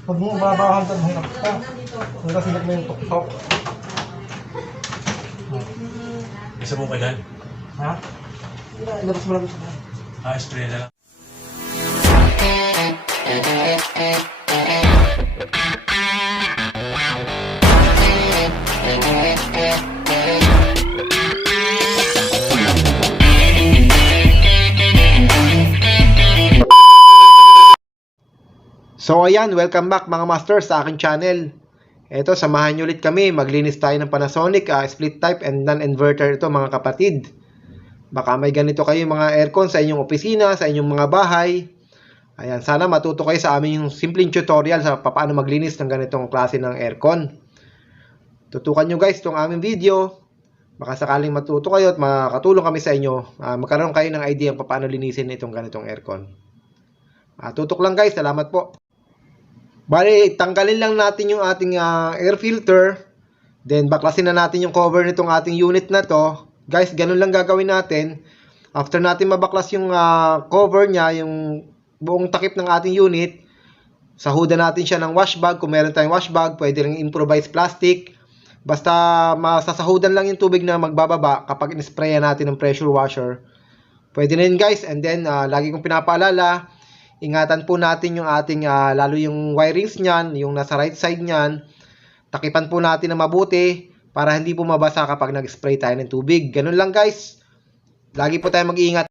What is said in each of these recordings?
Pag mo babawahan ka, mahirap ka. Kung kasi mo yung tuktok. Isa mo kailan? Ha? Ilabas mo lang ito. Spray na lang. So ayan, welcome back mga masters sa aking channel. Ito, samahan nyo ulit kami. Maglinis tayo ng Panasonic, split type and non-inverter ito mga kapatid. Baka may ganito kayo mga aircon sa inyong opisina, sa inyong mga bahay. Ayan, sana matuto kayo sa aming simpleng tutorial sa paano maglinis ng ganitong klase ng aircon. Tutukan nyo guys itong aming video. Baka sakaling matuto kayo at makatulong kami sa inyo. Magkaroon kayo ng idea kung paano linisin itong ganitong aircon. Tutok lang guys, salamat po. Bali, tanggalin lang natin yung ating air filter. Then, baklasin na natin yung cover nitong ating unit na to. Guys, ganun lang gagawin natin. After natin mabaklas yung cover niya, yung buong takip ng ating unit, sahudan natin siya ng wash bag. Kung meron tayong wash bag, pwede rin improvised plastic. Basta masasahudan lang yung tubig na magbababa kapag in-sprayan natin ng pressure washer. Pwede na yun guys. And then, lagi kong pinapaalala, ingatan po natin yung ating, lalo yung wirings niyan, yung nasa right side niyan. Takipan po natin na mabuti para hindi po mabasa kapag nag-spray tayo ng tubig. Ganun lang guys. Lagi po tayo mag-iingat.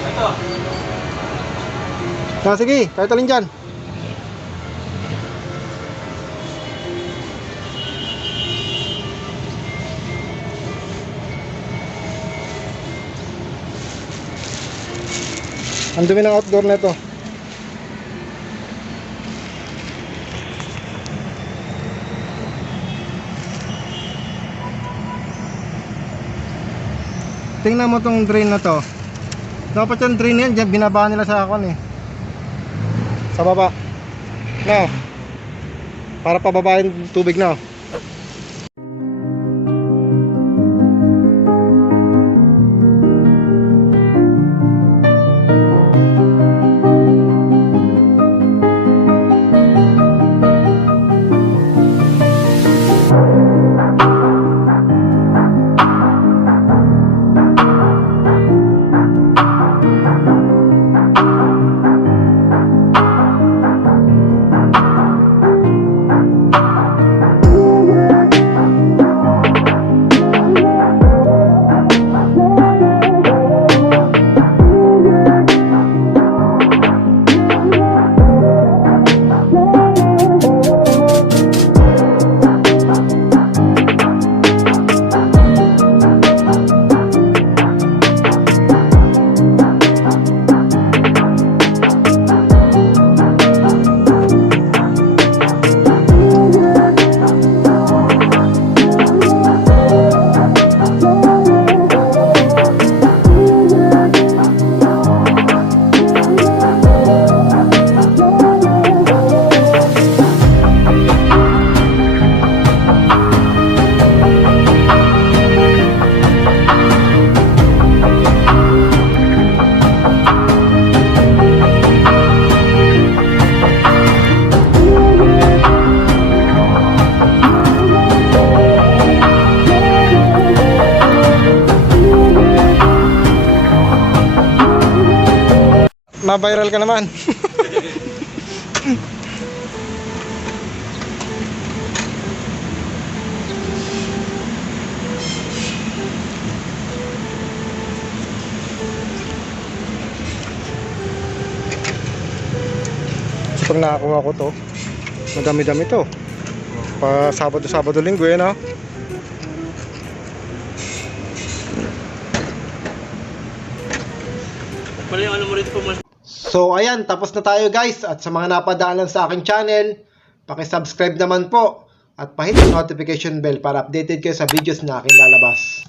Ito. Sige, kahit alin dyan. Ang dumi ng outdoor na ito. Tingnan mo tong drain na to. Dapat yung drain yan, dyan binaba nila sa akin eh. Sa baba. Now, para pababain tubig na. Ma-viral ka naman. Pag nakakuha ko to, madami-dami to. Pa Sabado, Linggo eh, no? Mali yung ano mo rito po. So ayan, tapos na tayo guys. At sa mga napadaanan sa aking channel, paki-subscribe naman po at pahit yung notification bell para updated kayo sa videos na aking lalabas.